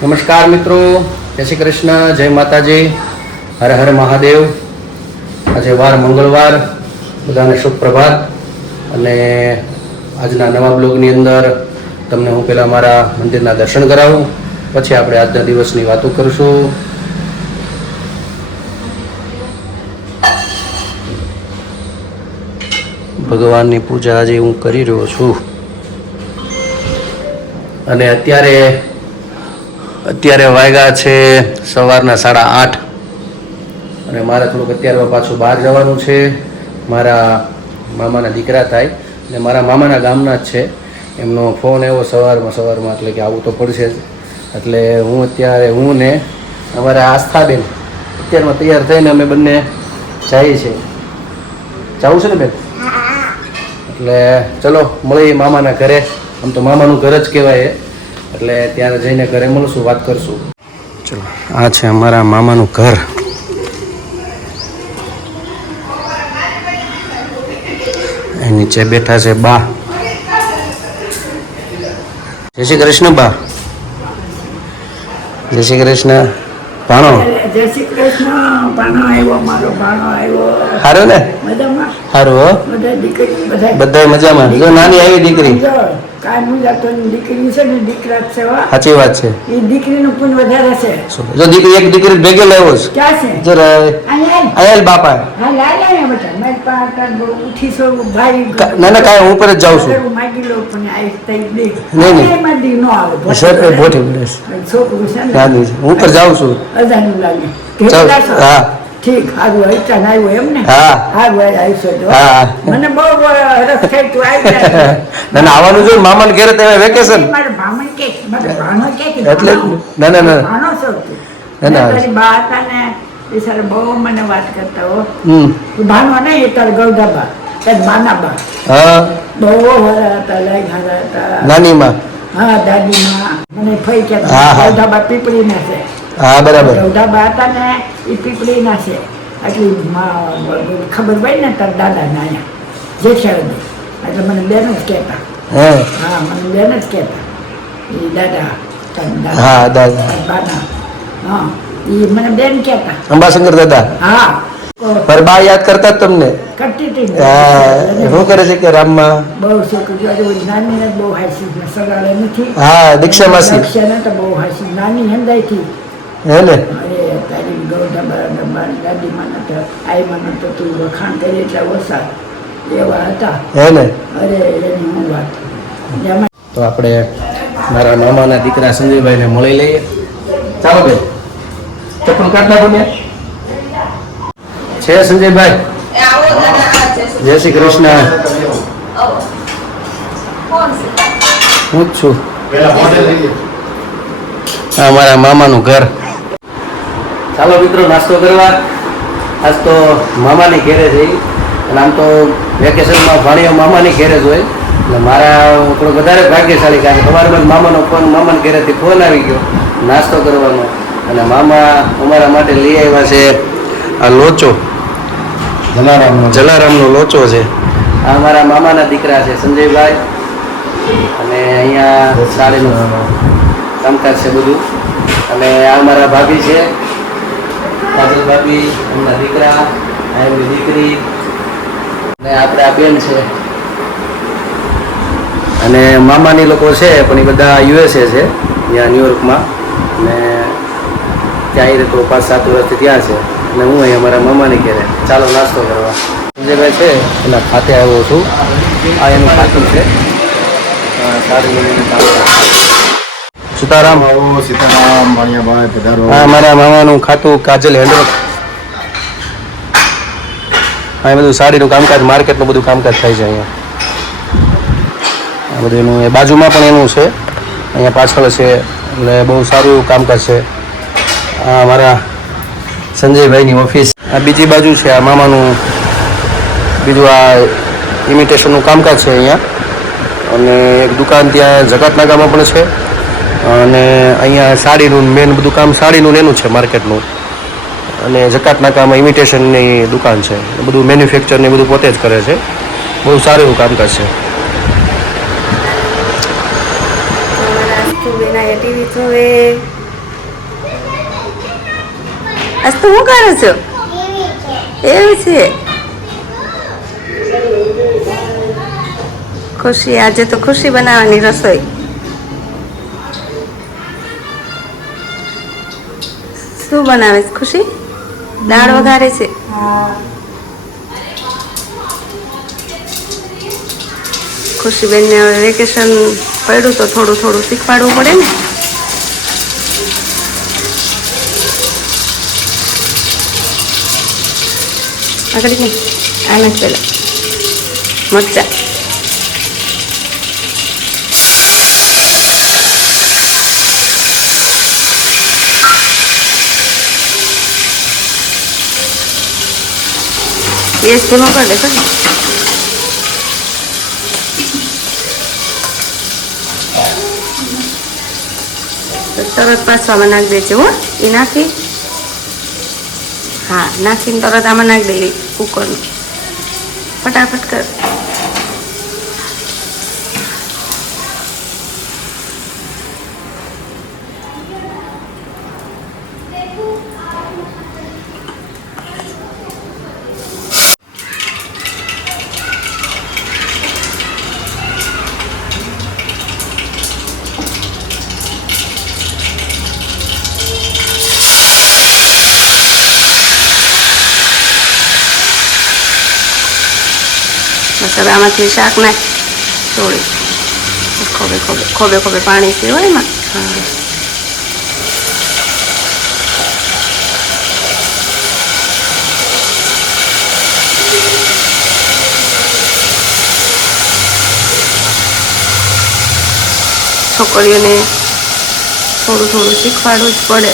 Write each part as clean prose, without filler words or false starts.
નમસ્કાર મિત્રો, જય શ્રી કૃષ્ણ, જય માતાજી, હર હર મહાદેવ. આજે વાર મંગળવાર, બધાને શુભ પ્રભાત. અને આજના નવા બ્લોગની અંદર તમને હું પહેલાં મારા મંદિરના દર્શન કરાવું, પછી આપણે આજના દિવસની વાતો કરીશું. ભગવાનની પૂજા આજે હું કરી રહ્યો છું. અને અત્યારે વાગ્યા છે સવારના 8:30. અને મારે થોડુંક અત્યારે પાછું બહાર જવાનું છે. મારા મામાના દીકરા થાય અને મારા મામાના ગામના જ છે. એમનો ફોન આવ્યો સવારમાં, એટલે કે આવવું તો પડશે જ. એટલે હું ને અમારા આસ્થાબેન અત્યારમાં તૈયાર થઈને અમે બંને જઈએ છીએ. જવું છે ને બેન? એટલે ચલો મળીએ મામાના ઘરે. આમ તો મામાનું ઘર જ કહેવાય, એટલે ત્યારે જઈને ઘરે મળશું, વાત કરશું. ચલો, આ છે અમારા મામાનું ઘર. અહીં નીચે બેઠા છે બા. જય શ્રી કૃષ્ણ બા. જય શ્રી કૃષ્ણ. ભાણો જય શ્રી કૃષ્ણ. ભાણો આવ્યો, મારો ભાણો આવ્યો. સારું ને? મજામાં? સારું હો. બધા મજામાં. જો નાની આવી દીકરી. દીકરી છે ને, દીકરા છે. સાચી વાત છે. એ દીકરીનું પુણ્ય વધારે છે. જો દીકરી એક દીકરી ભેગે લાવ્યો છે. ક્યાં છે? જરા આયેલ બાપા. હા, લાય બેટા. મેં પાટા ઉઠી છો ભાઈ. ના કાંઈ હું પર જ જાઉં છું. માગી લો પણ આઈ તઈ દે. નહીં નો આવે. સર ભોઠી પડે. છોકરું છે ને. નાની છે. હું પર જાઉં છું. અજાનું લાગે. હા ઠીક. આગળ અચાન આવ્યો એમ ને? હા. આગળ આવીશું. હા. મને બહુ રસ થઈ તું આવી જાય. ના આવવાનું છે મામાને ઘરે તો વેકેશન. મારો ભામણ કે મારો ભાણો કે એટલે ના ભાણો છો તું. તારી બા હતા ને એ સર બહુ મને વાત કરતા હો. ભાણો નહીં, એ તાર ગૌધાબા, તાર માના બા. હા. બહુ હરા હતા, લાઈ હરા હતા. નાની માં. હા, દાદી માં. મને ફઈ કે હા. ગૌધાબા પીપળી ના છે. હા બરાબર. ગૌધાબા હતા ને એ પીપળી ના છે. એટલી ખબર હોય ને તાર દાદા ના અહીંયા જેઠાણી. એટલે મને બેન જ કહેતા. હા, મને બેન જ કહેતા. એ દાદા. હા દાદા. બાના. હા, એ મને બેન કહેતા. અંબાશંકર દાદા. હા. પર બા યાદ કરતા જ તમને. કરતી હતી. શું કરે છે કે રામમાં? બહુ છોકરી નાની ને બહુ હાસી સગાડે નથી. હા, દીક્ષા માસી. દીક્ષા ને તો બહુ હાસી નાની હંદાઈ થી. હે ને? અરે તારી ગૌધા દાદી માં તો આઈ માં તો તું વખાણ કરી એટલા ઓછા એવા હતા. હે ને? અરે એની હું વાત. તો આપણે મારા મામાના દીકરા સંજયભાઈને મળી લઈએ. ચાલો બેન, ચપ્પલ કાઢ નાખો ને. છે સંજયભાઈ? જય શ્રી કૃષ્ણ. હું જ છું. હા, મારા મામાનું ઘર. ચાલો મિત્રો, નાસ્તો કરવા. આજ તો મામાની ઘેરે જઈ. અને આમ તો વેકેશનમાં ભાણીઓ મામાની ઘેરે જ હોય. એટલે મારા થોડો વધારે ભાગ્યશાળી, કારણ કે સવારમાં મામાનો ફોન, મામાના ઘેરેથી ફોન આવી ગયો નાસ્તો કરવાનો. અને મામા અમારા માટે લઈ આવ્યા છે આ લોચો. જલારામનો લોચો છે. આ મારા મામાના દીકરા છે સંજયભાઈ. અને અહીંયા સાડીનું કામકાજ છે બધું. અને આ મારા ભાભી છે, કાજલ ભાભી, એમના દીકરા, આ એમની દીકરી, અને આપણે આ બેન છે. અને મામાની લોકો છે પણ એ બધા USA છે, ત્યાં ન્યુયોર્કમાં. અને ત્યાં તો 5-7 વર્ષથી ત્યાં છે. અને હું અહીંયા મારા મામાની ઘરે. ચાલો નાસ્તો કરવા. સંજયભાઈ છે એના ખાતે આવ્યો છું. આ એનું ખાતું છે. સીતારામ. સીતારામ. ભાણિયાભાઈ પધારો. હા, મારા મામાનું ખાતું કાજલ હેન્ડવર્ક. આ બધું સાડીનું કામકાજ, માર્કેટનું બધું કામકાજ થાય છે અહીંયા. આ બધું એનું એ બાજુમાં પણ એનું છે, અહીંયા પાછળ છે. એટલે બહુ સારું એવું કામકાજ છે. આ મારા સંજયભાઈની ઓફિસ. આ બીજી બાજુ છે આ મામાનું બીજું આ ઇમિટેશનનું કામકાજ છે અહીંયા. અને એક દુકાન ત્યાં જકાતનાકામાં પણ છે. અને અહીંયા સાડીનું મેન બધું કામ, સાડીનું એનું છે માર્કેટનું. અને જકાતનાકામાં ઇમિટેશનની દુકાન છે. બધું મેન્યુફેક્ચર ને બધું પોતે જ કરે છે. બહુ સારું એવું કામકાજ છે. ટીવી જોવે આજ તો હું કરો છો? એવું છે. ખુશી આજે તો ખુશી બનાવવાની રસોઈ. શું બનાવે છે ખુશી? દાળ વઘારે છે. ખુશીબેનને હવે વેકેશન પડ્યું તો થોડું થોડું શીખવાડવું પડે ને. આગળ કે આના જ પેલા મરચા. ગેસ ધીમો કરી દેશો ને. તરત પાછું આમાં નાખી દેજે હો. એ નાખી, હા નાખીને તરત આમાં નાખી દઈએ કુકરનું. ફટાફટ કર. બસ હવે આમાંથી શાક નાખ થોડી. ખોબે ખોબે ખોબે ખોબે પાણી છે હોય એમાં. હા છોકરીઓને થોડું થોડું શીખવાડવું જ પડે.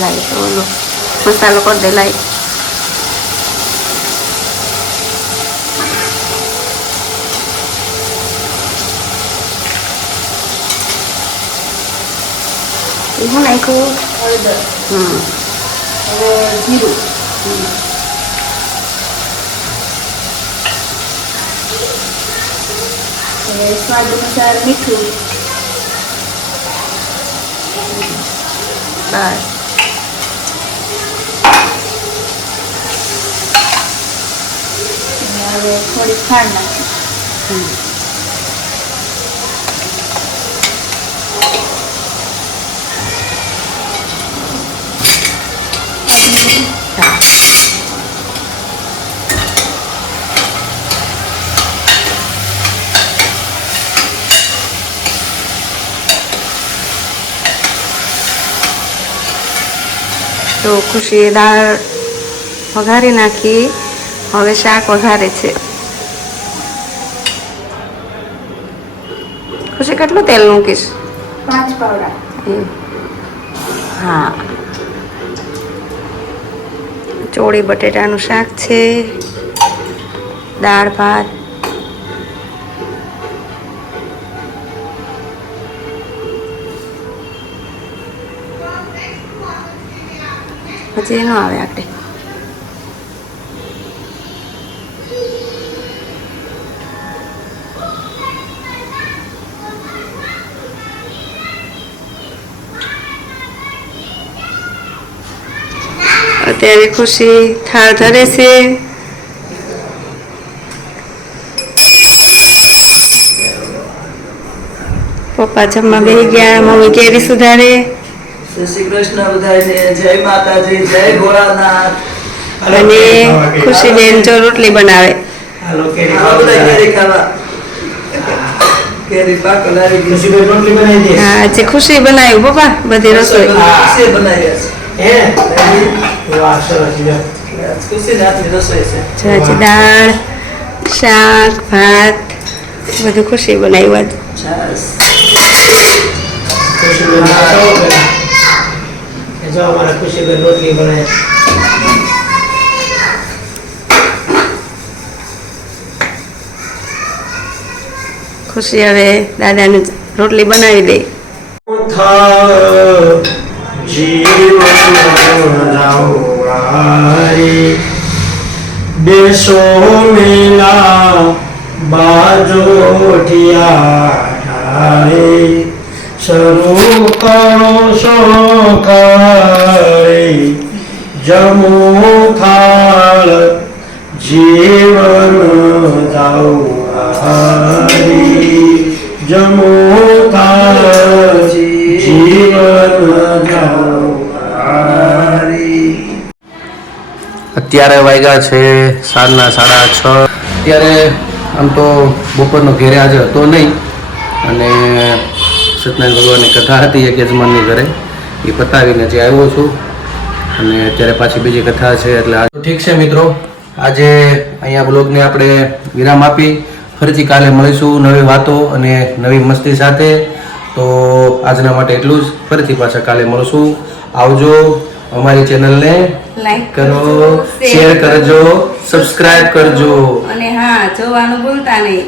લાઈ તો ઓલો મસાલો કરી દે. લાઈ હું નાખ્યું હળદર, હવે જીરું, હવે સ્વાદ અનુસાર મીઠું. બસ. હવે થોડી ખાંડ નાખી. તો ખુશીએ દાળ વઘારી નાખી. હવે શાક વઘારે છે. ખુશી કેટલું તેલ મૂકીશ? 5 પાવડા. હા ચોળી બટેટાનું શાક છે. દાળ ભાત. પછી એનો આવે આપણે અત્યારે ખુશી થાળ ધરે છે. પપ્પા જમવા બેસી ગયા. મમ્મી કેરી સુધારે. જય શ્રી કૃષ્ણ બધાને. જય માતાજી, જય ભોળાનાથ. અને ખુશીબેન જો રોટલી બનાવે. હાલો બધા કેરી ખાવા. કેરી પાકો લાવી ગઈ. રોટલી બનાવી દે. હા આજે ખુશી બનાવ્યું પપ્પા બધી રસોઈ. ખુશી બનાવી હે વાહ સરસ લ્યો. ખુશી હાથની રસોઈ છે. જો આજે દાળ શાક ભાત બધું ખુશી બનાવ્યું આજે. છાસ. ખુશીબેન બતાવો પેલા. કે જો અમારા ખુશીબેન રોટલી બનાવે. ખુશી હવે દાદાને રોટલી બનાવી દે. બેસો મેલા બાજોઠિયા શરૂ કરો સોકારે જમો થાળ જીવન જાઉ હારી જમો થાળ જીવન જાઉ હારી. અત્યારે વાગ્યા છે સાંજના 6:30. અત્યારે આમ તો બપોરનો ઘેરે આજે હતો નહીં અને સત્યનારાયણ ભગવાનની કથા હતી એક યજમાનની ઘરે, એ પતાવીને જે આવ્યો છું અને અત્યારે પાછી બીજી કથા છે. એટલે ઠીક છે મિત્રો, આજે અહીંયા બ્લોગને આપણે વિરામ આપી ફરીથી કાલે મળીશું નવી વાતો અને નવી મસ્તી સાથે. તો આજના માટે એટલું જ. ફરીથી પાછા કાલે મળશું. આવજો. અમારી ચેનલને લાઈક કરો, શેર કરજો, સબસ્ક્રાઇબ કરજો. અને હા, જોવાનું ભૂલતા નહીં.